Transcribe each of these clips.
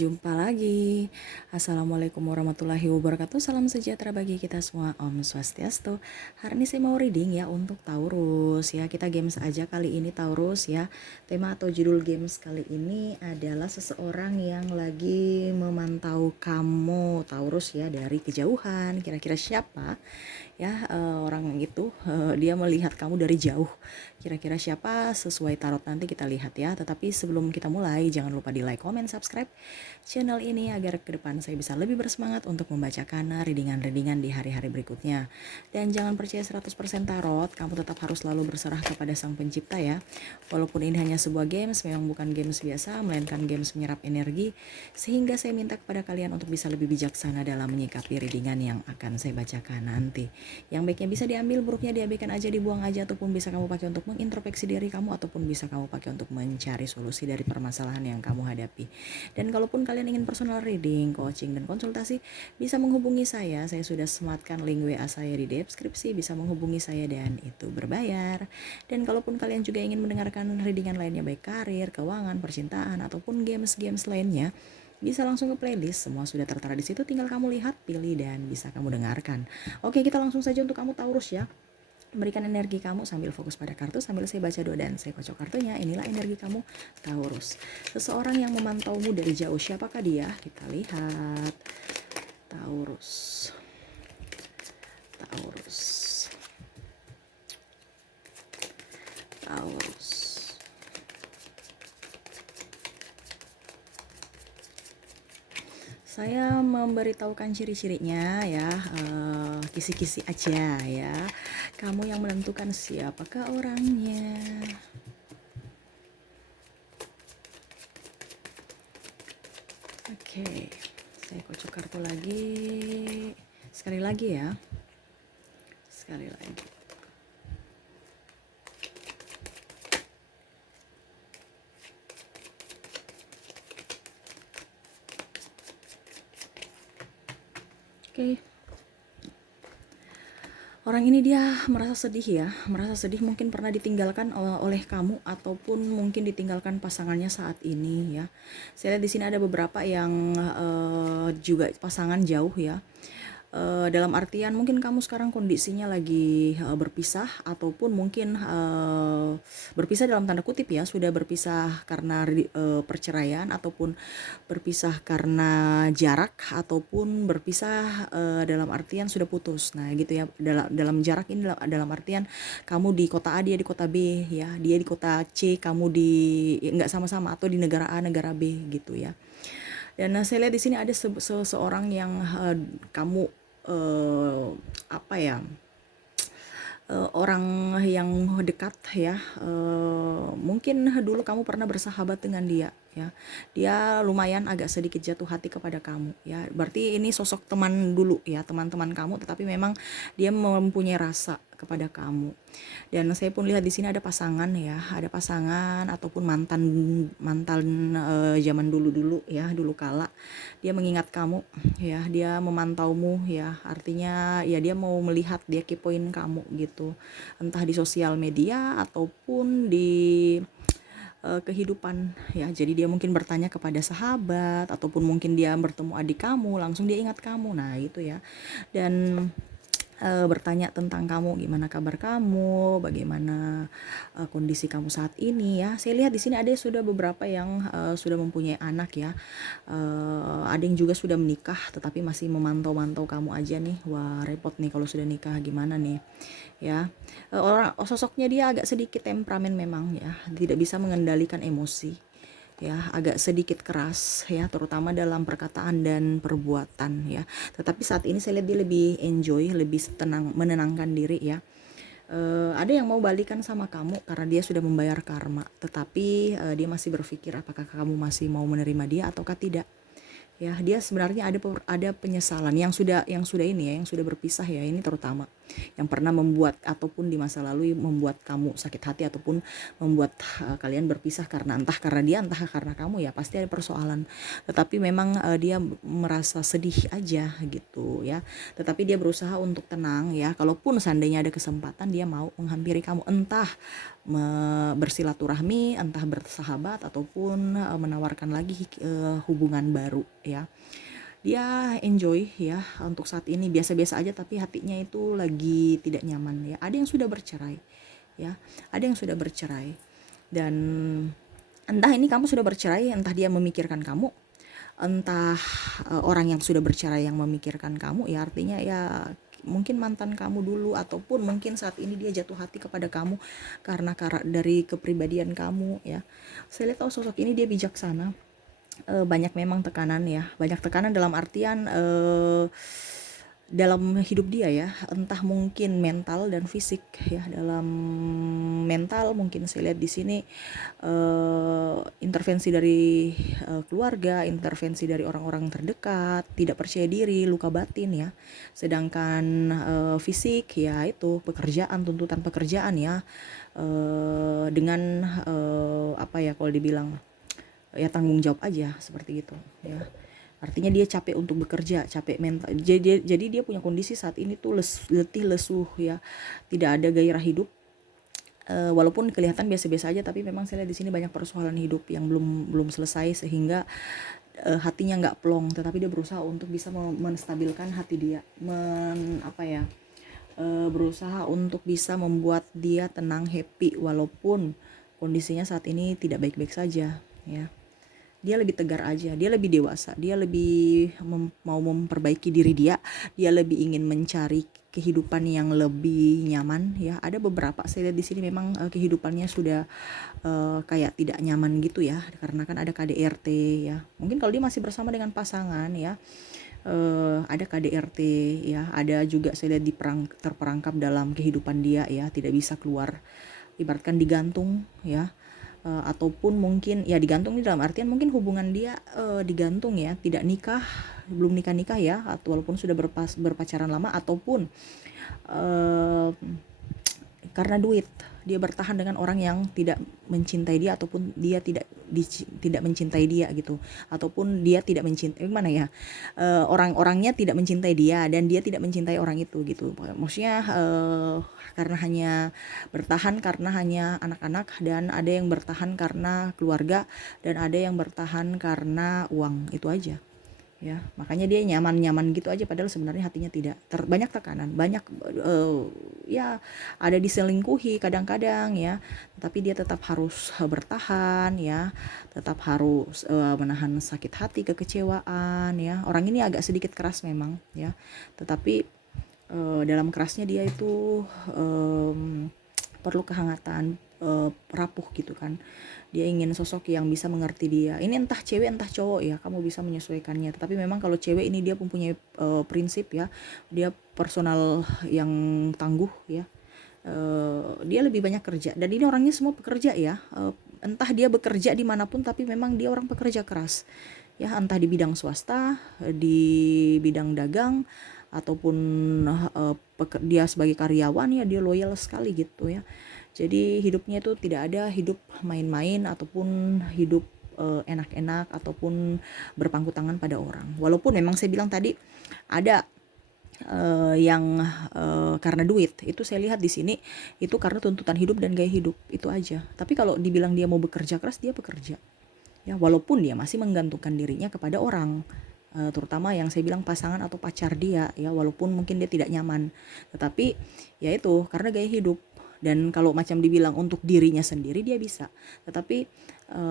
Jumpa lagi. Assalamualaikum warahmatullahi wabarakatuh. Salam sejahtera bagi kita semua. Om Swastiastu. Hari ini saya mau reading ya untuk Taurus ya. Kita games aja kali ini Taurus ya. Tema atau judul games kali ini adalah seseorang yang lagi memantau kamu Taurus ya dari kejauhan. Kira-kira siapa? Ya, orang itu dia melihat kamu dari jauh. Kira-kira siapa? Sesuai tarot nanti kita lihat ya. Tetapi sebelum kita mulai, jangan lupa di like, comment, subscribe channel ini agar ke depan saya bisa lebih bersemangat untuk membacakan readingan-readingan di hari-hari berikutnya. Dan jangan percaya 100% tarot, kamu tetap harus selalu berserah kepada Sang Pencipta ya. Walaupun ini hanya sebuah games, memang bukan games biasa, melainkan games menyerap energi, sehingga saya minta kepada kalian untuk bisa lebih bijaksana dalam menyikapi readingan yang akan saya bacakan nanti. Yang baiknya bisa diambil, buruknya diabaikan aja, dibuang aja, ataupun bisa kamu pakai untuk mengintrospeksi diri kamu, ataupun bisa kamu pakai untuk mencari solusi dari permasalahan yang kamu hadapi. Dan kalaupun kalian ingin personal reading, coaching, dan konsultasi, bisa menghubungi saya. Saya sudah sematkan link WA saya di deskripsi, bisa menghubungi saya dan itu berbayar. Dan kalaupun kalian juga ingin mendengarkan readingan lainnya, baik karir, keuangan, percintaan, ataupun games-games lainnya, bisa langsung ke playlist, semua sudah tertera di situ, tinggal kamu lihat, pilih, dan bisa kamu dengarkan. Oke, kita langsung saja untuk kamu Taurus ya. Berikan energi kamu sambil fokus pada kartu, sambil saya baca doa dan saya kocok kartunya. Inilah energi kamu Taurus. Seseorang yang memantaumu dari jauh, siapakah dia? Kita lihat. Taurus. Taurus. Taurus. Saya memberitahukan ciri-cirinya ya, kisi-kisi aja ya. Kamu yang menentukan siapakah orangnya. Oke, saya kocok kartu lagi. Sekali lagi ya. Sekali lagi. Oke. Orang ini dia merasa sedih ya, merasa sedih, mungkin pernah ditinggalkan oleh kamu ataupun mungkin ditinggalkan pasangannya saat ini ya. Saya lihat di sini ada beberapa yang juga pasangan jauh ya. Dalam artian mungkin kamu sekarang kondisinya lagi berpisah, ataupun mungkin berpisah dalam tanda kutip ya, sudah berpisah karena perceraian, ataupun berpisah karena jarak, ataupun berpisah dalam artian sudah putus. Nah gitu ya, dalam jarak ini dalam artian kamu di kota A, dia di kota B ya, dia di kota C, kamu di nggak sama-sama, atau di negara A negara B gitu ya. Dan saya lihat di sini ada seseorang yang kamu apa ya, orang yang dekat ya, mungkin dulu kamu pernah bersahabat dengan dia ya. Dia lumayan agak sedikit jatuh hati kepada kamu ya. Berarti ini sosok teman dulu ya, teman-teman kamu, tetapi memang dia mempunyai rasa kepada kamu. Dan saya pun lihat di sini ada pasangan ya, ada pasangan ataupun mantan mantan zaman dulu ya, dulu kala. Dia mengingat kamu ya, dia memantaumu ya, artinya ya dia mau melihat, dia kepoin kamu gitu, entah di sosial media ataupun di kehidupan ya. Jadi dia mungkin bertanya kepada sahabat, ataupun mungkin dia bertemu adik kamu, langsung dia ingat kamu. Nah itu ya. Dan bertanya tentang kamu, gimana kabar kamu, bagaimana kondisi kamu saat ini ya. Saya lihat di sini ada sudah beberapa yang sudah mempunyai anak ya. Ada yang juga sudah menikah tetapi masih memantau-mantau kamu aja nih. Wah, repot nih kalau sudah nikah, gimana nih ya. Orang sosoknya dia agak sedikit temperamen memang ya, tidak bisa mengendalikan emosi ya, agak sedikit keras ya, terutama dalam perkataan dan perbuatan ya. Tetapi saat ini saya lihat dia lebih enjoy, lebih tenang, menenangkan diri ya. Ada yang mau balikan sama kamu karena dia sudah membayar karma, tetapi dia masih berpikir apakah kamu masih mau menerima dia ataukah tidak ya. Dia sebenarnya ada penyesalan yang sudah ini ya, yang sudah berpisah ya, ini terutama yang pernah membuat ataupun di masa lalu membuat kamu sakit hati ataupun membuat kalian berpisah karena entah karena dia entah karena kamu, ya pasti ada persoalan. Tetapi memang dia merasa sedih aja gitu ya. Tetapi dia berusaha untuk tenang ya. Kalaupun seandainya ada kesempatan, dia mau menghampiri kamu, entah bersilaturahmi, entah bersahabat ataupun menawarkan lagi hubungan baru ya. Dia enjoy ya untuk saat ini biasa-biasa aja, tapi hatinya itu lagi tidak nyaman ya. Ada yang sudah bercerai ya, ada yang sudah bercerai, dan entah ini kamu sudah bercerai, entah dia memikirkan kamu, entah orang yang sudah bercerai yang memikirkan kamu, ya artinya ya mungkin mantan kamu dulu, ataupun mungkin saat ini dia jatuh hati kepada kamu karena dari kepribadian kamu ya. Saya lihat sosok ini dia bijaksana. Banyak memang tekanan ya, banyak tekanan dalam artian dalam hidup dia ya, entah mungkin mental dan fisik ya. Dalam mental mungkin saya lihat di sini intervensi dari keluarga, intervensi dari orang-orang terdekat, tidak percaya diri, luka batin ya. Sedangkan fisik ya itu pekerjaan, tuntutan pekerjaan ya, dengan apa ya kalau dibilang ya tanggung jawab aja seperti itu ya. Artinya dia capek untuk bekerja, capek mental. Jadi dia punya kondisi saat ini tuh letih, lesu ya, tidak ada gairah hidup. Walaupun kelihatan biasa-biasa aja, tapi memang saya lihat di sini banyak persoalan hidup yang belum selesai, sehingga hatinya nggak plong. Tetapi dia berusaha untuk bisa menstabilkan hati dia, berusaha untuk bisa membuat dia tenang, happy, walaupun kondisinya saat ini tidak baik-baik saja ya. Dia lebih tegar aja, dia lebih dewasa, dia lebih mau memperbaiki diri dia lebih ingin mencari kehidupan yang lebih nyaman ya. Ada beberapa saya lihat di sini memang kehidupannya sudah kayak tidak nyaman gitu ya, karena kan ada KDRT ya. Mungkin kalau dia masih bersama dengan pasangan ya, ada KDRT ya, ada juga saya lihat terperangkap dalam kehidupan dia ya, tidak bisa keluar, ibaratkan digantung ya. Ataupun mungkin ya digantung ini dalam artian mungkin hubungan dia digantung ya, tidak nikah, belum nikah ya, atau walaupun sudah berpacaran lama, ataupun karena duit dia bertahan dengan orang yang tidak mencintai dia, ataupun dia tidak mencintai dia gitu, ataupun dia tidak mencintai gimana ya, orang-orangnya tidak mencintai dia dan dia tidak mencintai orang itu gitu. Maksudnya karena hanya bertahan karena hanya anak-anak, dan ada yang bertahan karena keluarga, dan ada yang bertahan karena uang, itu aja ya. Makanya dia nyaman gitu aja, padahal sebenarnya hatinya tidak. Banyak tekanan, banyak ya, ada diselingkuhi kadang-kadang ya, tapi dia tetap harus bertahan ya, tetap harus menahan sakit hati, kekecewaan ya. Orang ini agak sedikit keras memang ya, tetapi dalam kerasnya dia itu perlu kehangatan, rapuh gitu kan. Dia ingin sosok yang bisa mengerti dia. Ini entah cewek entah cowok ya, kamu bisa menyesuaikannya. Tetapi memang kalau cewek ini dia mempunyai prinsip ya, dia personal yang tangguh ya. Dia lebih banyak kerja, dan ini orangnya semua pekerja ya. Entah dia bekerja dimanapun, tapi memang dia orang pekerja keras ya, entah di bidang swasta, di bidang dagang, ataupun dia sebagai karyawan ya, dia loyal sekali gitu ya. Jadi hidupnya itu tidak ada hidup main-main ataupun hidup enak-enak ataupun berpangku tangan pada orang. Walaupun memang saya bilang tadi ada yang karena duit, itu saya lihat di sini itu karena tuntutan hidup dan gaya hidup, itu aja. Tapi kalau dibilang dia mau bekerja keras, dia bekerja ya, walaupun dia masih menggantungkan dirinya kepada orang, terutama yang saya bilang pasangan atau pacar dia ya, walaupun mungkin dia tidak nyaman, tetapi ya itu karena gaya hidup. Dan kalau macam dibilang untuk dirinya sendiri dia bisa, tetapi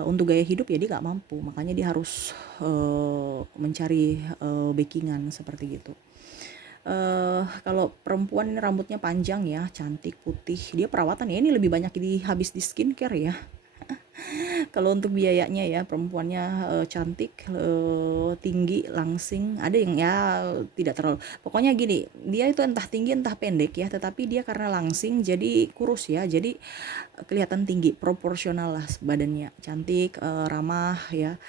untuk gaya hidup ya dia nggak mampu, makanya dia harus mencari backingan seperti gitu. Kalau perempuan ini rambutnya panjang ya, cantik, putih, dia perawatan ya, ini lebih banyak habis di skincare ya. Kalau untuk biayanya ya, perempuannya cantik, tinggi, langsing, ada yang ya tidak terlalu. Pokoknya gini, dia itu entah tinggi entah pendek ya, tetapi dia karena langsing jadi kurus ya, jadi kelihatan tinggi, proporsional lah badannya, cantik, ramah ya.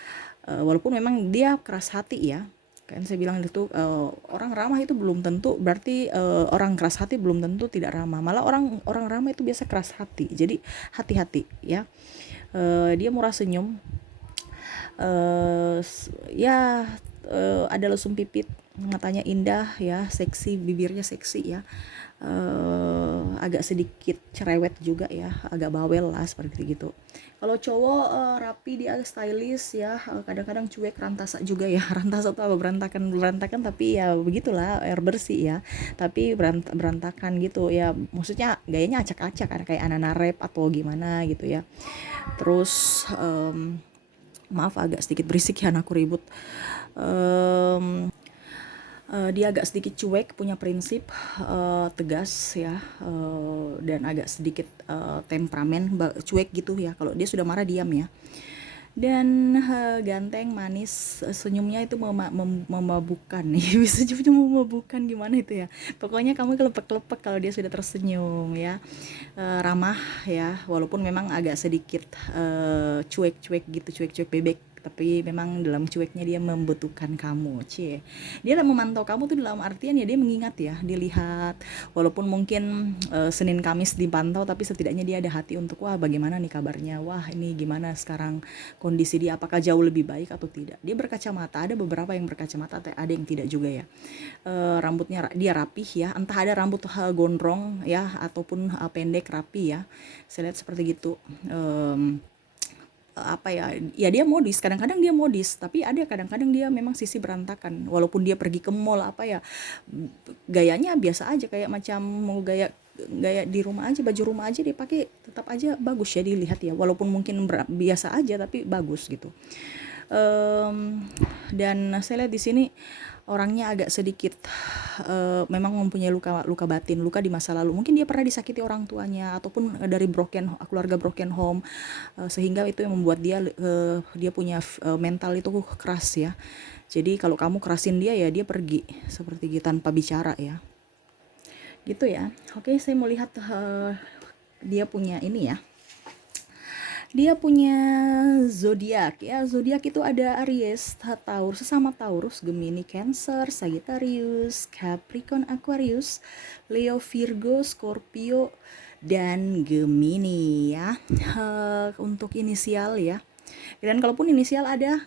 Walaupun memang dia keras hati ya, Kan saya bilang itu orang ramah itu belum tentu berarti orang keras hati belum tentu tidak ramah. Malah orang orang ramah itu biasa keras hati. Jadi hati-hati ya. Dia murah senyum, ya ada lesung pipit, matanya indah ya, seksi, bibirnya seksi ya, agak sedikit cerewet juga ya, agak bawel lah seperti gitu. Kalau cowok rapi, dia stylish ya, kadang-kadang cuek, rantasa juga ya. Rantasa tuh apa, berantakan tapi ya begitulah, air bersih ya, tapi berantakan gitu ya, maksudnya gayanya acak-acak kayak anak rap atau gimana gitu ya. Terus maaf agak sedikit berisik ya, anakku ribut. Dia agak sedikit cuek, punya prinsip, tegas ya, dan agak sedikit temperamen, cuek gitu ya. Kalau dia sudah marah diam ya. Dan ganteng, manis, senyumnya itu memabukkan nih. Bisa juga memabukkan, gimana itu ya. Pokoknya kamu kelepek-kelepek kalau dia sudah tersenyum ya. Ramah ya, walaupun memang agak sedikit cuek-cuek gitu, cuek-cuek bebek, tapi memang dalam cueknya dia membutuhkan kamu. Dia memantau kamu tuh dalam artian ya, dia mengingat ya, dilihat, walaupun mungkin Senin Kamis dipantau, tapi setidaknya dia ada hati untuk, wah bagaimana nih kabarnya, wah ini gimana sekarang kondisi dia, apakah jauh lebih baik atau tidak. Dia berkacamata, ada beberapa yang berkacamata, ada yang tidak juga ya. Rambutnya dia rapih ya, entah ada rambut gondrong ya ataupun pendek, rapi ya, saya lihat seperti gitu. Apa ya, ya dia modis, kadang-kadang dia modis, tapi ada kadang-kadang dia memang sisi berantakan, walaupun dia pergi ke mall apa ya, gayanya biasa aja, kayak macam mau gaya gaya di rumah aja, baju rumah aja dia pakai tetap aja bagus ya dilihat ya, walaupun mungkin biasa aja tapi bagus gitu. Dan saya lihat di sini orangnya agak sedikit memang mempunyai luka batin, luka di masa lalu. Mungkin dia pernah disakiti orang tuanya ataupun dari keluarga broken home, sehingga itu yang membuat dia punya mental itu keras ya. Jadi kalau kamu kerasin dia ya dia pergi seperti gitu tanpa bicara ya. Gitu ya. Oke, saya mau lihat dia punya ini ya. Dia punya zodiak ya. Zodiak itu ada Aries, Taurus, sesama Taurus, Gemini, Cancer, Sagittarius, Capricorn, Aquarius, Leo, Virgo, Scorpio, dan Gemini ya. Untuk inisial ya. Dan kalaupun inisial ada,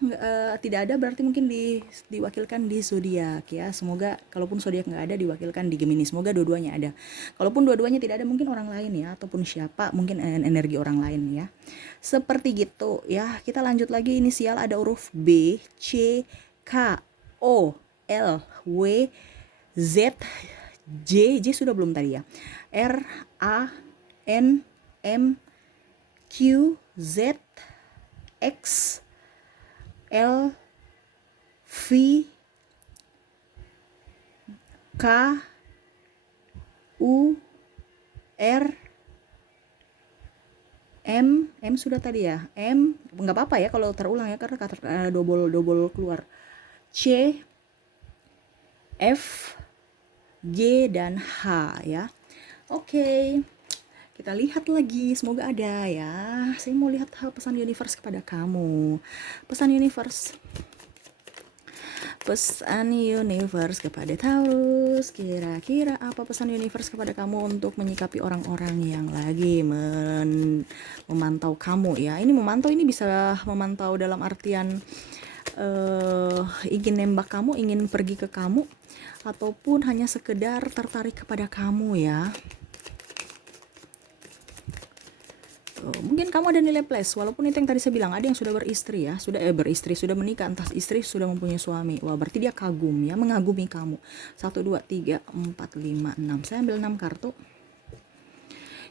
tidak ada, berarti mungkin diwakilkan di zodiak ya. Semoga kalaupun zodiak nggak ada, diwakilkan di Gemini. Semoga dua-duanya ada. Kalaupun dua-duanya tidak ada, mungkin orang lain ya, ataupun siapa, mungkin energi orang lain ya. Seperti gitu ya. Kita lanjut lagi, inisial ada huruf B, C, K, O, L, W, Z, J sudah belum tadi ya, R, A, N, M, Q, Z, X, L, V, K, U, R, M sudah tadi ya, M nggak apa-apa ya kalau terulang ya, karena kata double keluar, C, F, G, dan H ya. Oke. Kita lihat lagi, semoga ada ya. Saya mau lihat pesan universe kepada kamu. Pesan universe. Pesan universe kepada Taurus. Kira-kira apa pesan universe kepada kamu untuk menyikapi orang-orang yang lagi memantau kamu ya. Ini memantau, ini bisa memantau dalam artian ingin nembak kamu, ingin pergi ke kamu, ataupun hanya sekedar tertarik kepada kamu ya. Mungkin kamu ada nilai plus, walaupun itu yang tadi saya bilang, ada yang sudah beristri ya, sudah menikah, entah istri sudah mempunyai suami. Wah, berarti dia kagum ya, mengagumi kamu. 1, 2, 3, 4, 5, 6. Saya ambil 6 kartu.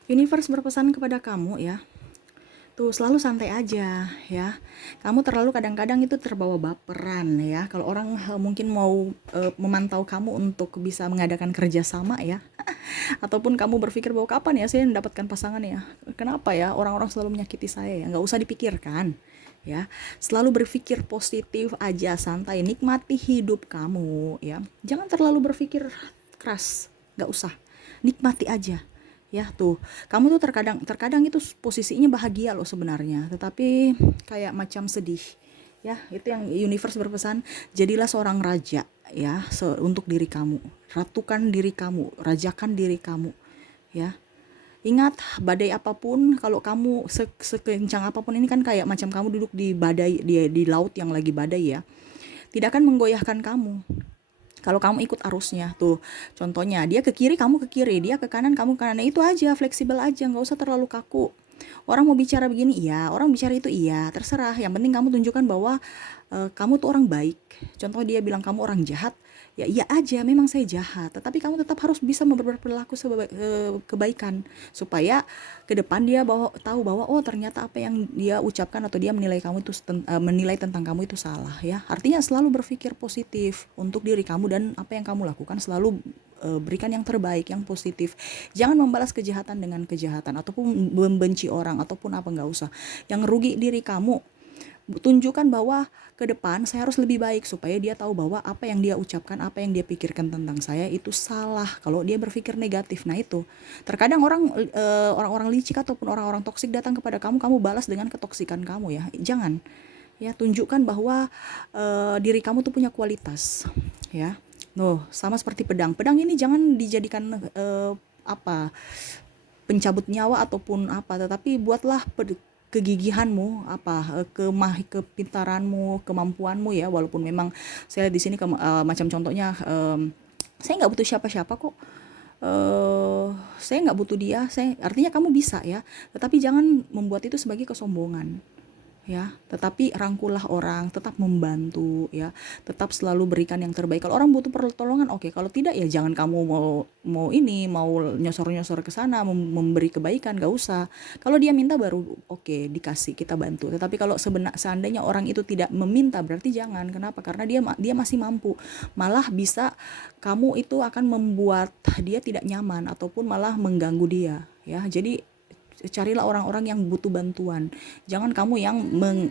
Universe berpesan kepada kamu ya, tuh selalu santai aja ya. Kamu terlalu kadang-kadang itu terbawa baperan ya. Kalau orang mungkin mau memantau kamu untuk bisa mengadakan kerjasama ya, ataupun kamu berpikir bahwa kapan ya saya mendapatkan pasangan ya, kenapa ya orang-orang selalu menyakiti saya ya, nggak usah dipikirkan ya. Selalu berpikir positif aja, santai, nikmati hidup kamu ya. Jangan terlalu berpikir keras, nggak usah, nikmati aja ya. Tuh kamu tuh terkadang itu posisinya bahagia loh sebenarnya, tetapi kayak macam sedih Ya, itu yang universe berpesan, jadilah seorang raja ya, untuk diri kamu. Ratukan diri kamu, rajakan diri kamu ya. Ingat, badai apapun, kalau kamu sekencang apapun, ini kan kayak macam kamu duduk di badai, di laut yang lagi badai ya, tidak akan menggoyahkan kamu kalau kamu ikut arusnya. Tuh contohnya, dia ke kiri kamu ke kiri, dia ke kanan kamu ke kanan. Nah, itu aja, fleksibel aja, nggak usah terlalu kaku. Orang mau bicara begini iya, orang bicara itu iya, terserah. Yang penting kamu tunjukkan bahwa kamu tuh orang baik. Contoh dia bilang kamu orang jahat, ya iya aja, memang saya jahat, tetapi kamu tetap harus bisa berperilaku kebaikan, supaya ke depan dia tahu bahwa oh ternyata apa yang dia ucapkan atau dia menilai kamu itu menilai tentang kamu itu salah ya. Artinya selalu berpikir positif untuk diri kamu, dan apa yang kamu lakukan selalu berikan yang terbaik, yang positif. Jangan membalas kejahatan dengan kejahatan ataupun membenci orang ataupun apa, nggak usah. Yang rugi diri kamu, tunjukkan bahwa ke depan saya harus lebih baik, supaya dia tahu bahwa apa yang dia ucapkan, apa yang dia pikirkan tentang saya itu salah kalau dia berpikir negatif. Nah itu terkadang orang-orang licik ataupun orang-orang toksik datang kepada kamu, kamu balas dengan ketoksikan kamu ya. Jangan ya, tunjukkan bahwa diri kamu tuh punya kualitas ya. Sama seperti pedang. Pedang ini jangan dijadikan apa pencabut nyawa ataupun apa, tetapi buatlah kegigihanmu, kepintaranmu, kemampuanmu ya. Walaupun memang saya di sini macam contohnya, saya nggak butuh siapa-siapa kok, saya nggak butuh dia, saya artinya kamu bisa ya, tetapi jangan membuat itu sebagai kesombongan ya. Tetapi rangkullah orang, tetap membantu ya, tetap selalu berikan yang terbaik. Kalau orang butuh pertolongan, oke. Kalau tidak ya jangan kamu mau nyosor-nyosor ke sana memberi kebaikan, gak usah. Kalau dia minta baru oke, dikasih, kita bantu. Tetapi kalau seandainya orang itu tidak meminta, berarti jangan. Kenapa? Karena dia masih mampu. Malah bisa kamu itu akan membuat dia tidak nyaman ataupun malah mengganggu dia ya. Jadi carilah orang-orang yang butuh bantuan. Jangan kamu yang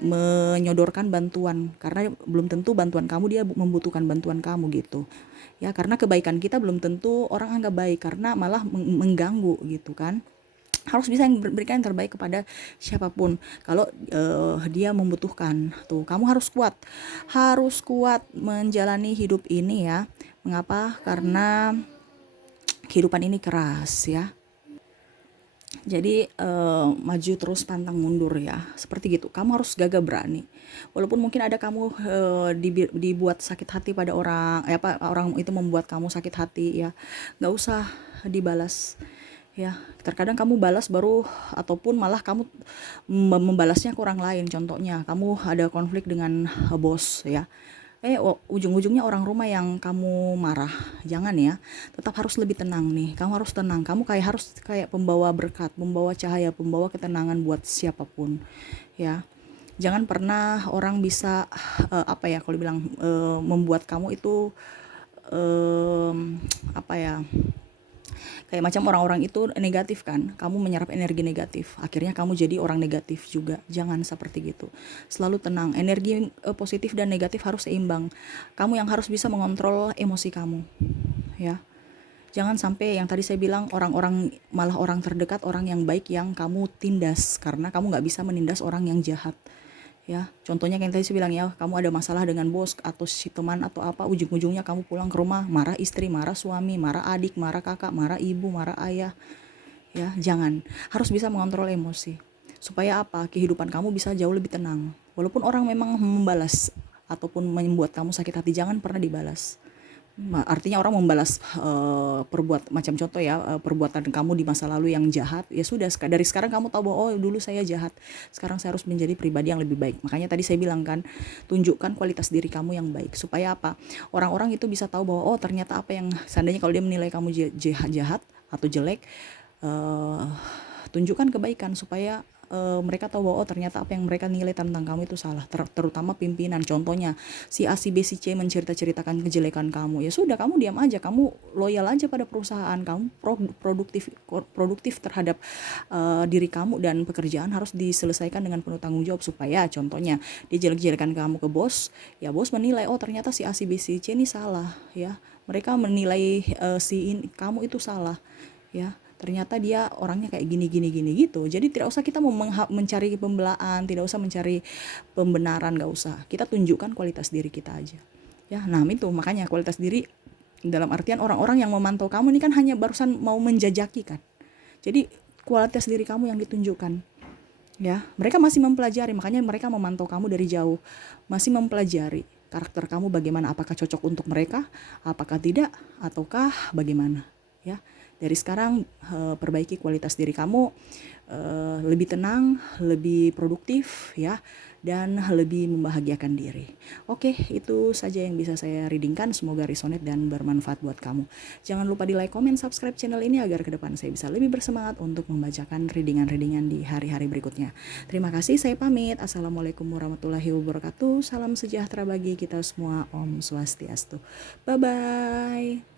menyodorkan bantuan, karena belum tentu bantuan kamu dia membutuhkan bantuan kamu gitu. Ya, karena kebaikan kita belum tentu orang anggap baik, karena malah mengganggu gitu kan. Harus bisa berikan yang terbaik kepada siapapun kalau dia membutuhkan. Tuh, kamu harus kuat menjalani hidup ini ya. Mengapa? Karena kehidupan ini keras ya. Jadi maju terus pantang mundur ya, seperti gitu. Kamu harus gagah berani. Walaupun mungkin ada kamu dibuat sakit hati pada orang, orang itu membuat kamu sakit hati ya, nggak usah dibalas ya. Terkadang kamu balas baru, ataupun malah kamu membalasnya ke orang lain. Contohnya kamu ada konflik dengan bos ya, ujung-ujungnya orang rumah yang kamu marah. Jangan ya, tetap harus lebih tenang nih. Kamu harus tenang, kamu harus kayak pembawa berkat, pembawa cahaya, pembawa ketenangan buat siapapun ya. Jangan pernah orang bisa kalau bilang membuat kamu itu apa ya, kayak macam orang-orang itu negatif kan, kamu menyerap energi negatif, akhirnya kamu jadi orang negatif juga. Jangan seperti gitu. Selalu tenang, energi positif dan negatif harus seimbang. Kamu yang harus bisa mengontrol emosi kamu ya. Jangan sampai yang tadi saya bilang, malah orang terdekat, orang yang baik yang kamu tindas, karena kamu nggak bisa menindas orang yang jahat ya. Contohnya kayak tadi saya bilang ya, kamu ada masalah dengan bos atau si teman atau apa, ujung-ujungnya kamu pulang ke rumah marah istri, marah suami, marah adik, marah kakak, marah ibu, marah ayah ya. Jangan, harus bisa mengontrol emosi, supaya apa, kehidupan kamu bisa jauh lebih tenang. Walaupun orang memang membalas ataupun membuat kamu sakit hati, jangan pernah dibalas. Artinya orang membalas macam contoh ya, perbuatan kamu di masa lalu yang jahat, ya sudah, dari sekarang kamu tahu bahwa oh dulu saya jahat, sekarang saya harus menjadi pribadi yang lebih baik. Makanya tadi saya bilang kan, tunjukkan kualitas diri kamu yang baik, supaya apa, orang-orang itu bisa tahu bahwa oh ternyata apa yang, seandainya kalau dia menilai kamu jahat atau jelek, uh, tunjukkan kebaikan, supaya mereka tahu bahwa oh ternyata apa yang mereka nilai tentang kamu itu salah. Terutama pimpinan. Contohnya si A, si B, si C menceritakan kejelekan kamu, ya sudah, kamu diam aja, kamu loyal aja pada perusahaan kamu, produktif terhadap diri kamu, dan pekerjaan harus diselesaikan dengan penuh tanggung jawab. Supaya contohnya dia jelek-jelekan kamu ke bos, ya bos menilai oh ternyata si A, si B, si C ini salah ya, mereka menilai kamu itu salah ya. ternyata dia orangnya kayak gini gini gini gitu. Jadi tidak usah kita mau mencari pembelaan, tidak usah mencari pembenaran, gak usah. Kita tunjukkan kualitas diri kita aja. Ya, nah itu makanya kualitas diri dalam artian orang-orang yang memantau kamu ini kan hanya barusan mau menjajaki kan. Jadi kualitas diri kamu yang ditunjukkan. Ya, mereka masih mempelajari, makanya mereka memantau kamu dari jauh, masih mempelajari karakter kamu bagaimana, apakah cocok untuk mereka, apakah tidak, ataukah bagaimana. Ya, dari sekarang perbaiki kualitas diri kamu, lebih tenang, lebih produktif ya, dan lebih membahagiakan diri. Oke, itu saja yang bisa saya readingkan. Semoga resonate dan bermanfaat buat kamu. Jangan lupa di like, comment, subscribe channel ini agar ke depan saya bisa lebih bersemangat untuk membacakan readingan-readingan di hari-hari berikutnya. Terima kasih, saya pamit. Assalamualaikum warahmatullahi wabarakatuh. Salam sejahtera bagi kita semua. Om Swastiastu. Bye-bye.